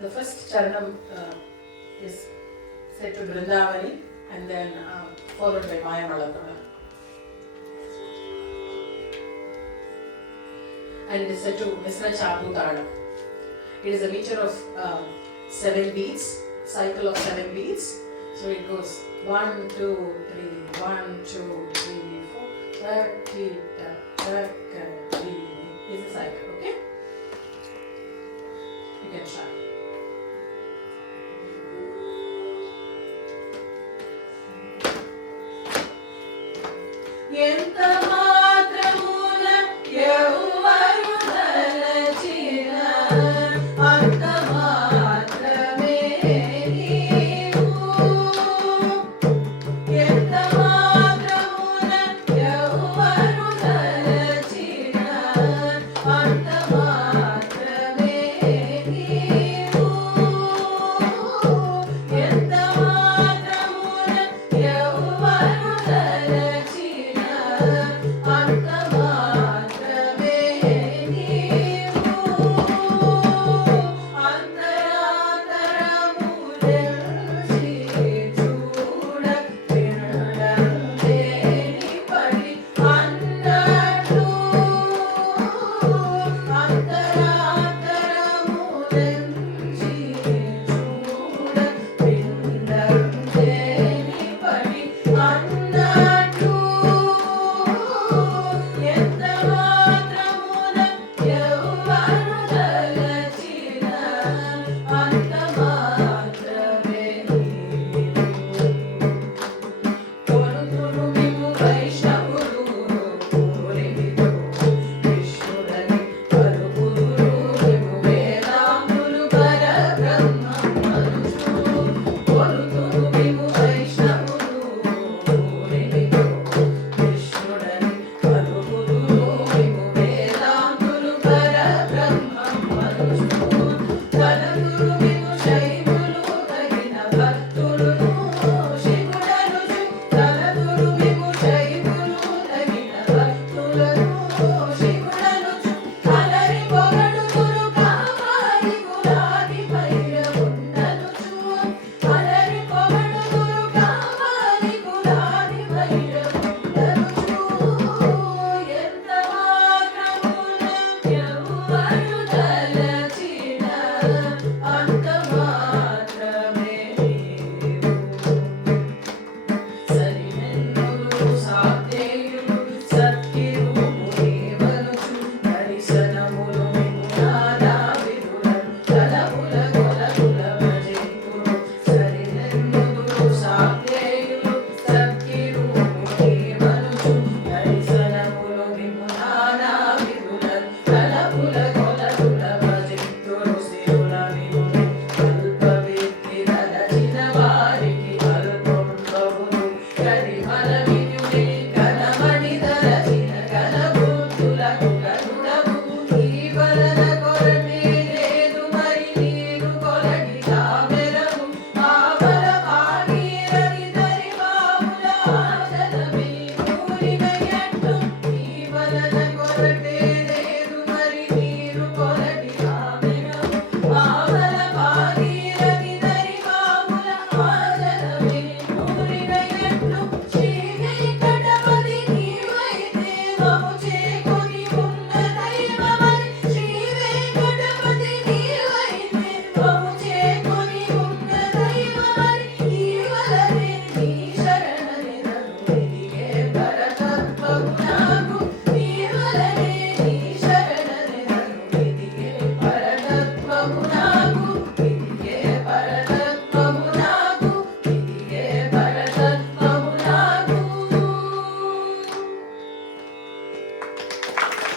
The first charanam is said to Vrindavani and then followed by Maya Malakula. And it is said to Misra Chapu Taram. It is a meter of 7 beats, cycle of 7 beats. So it goes 1, 2, 3, 1, 2, 3, 4, 30, 30, is the cycle, okay? You can try. Then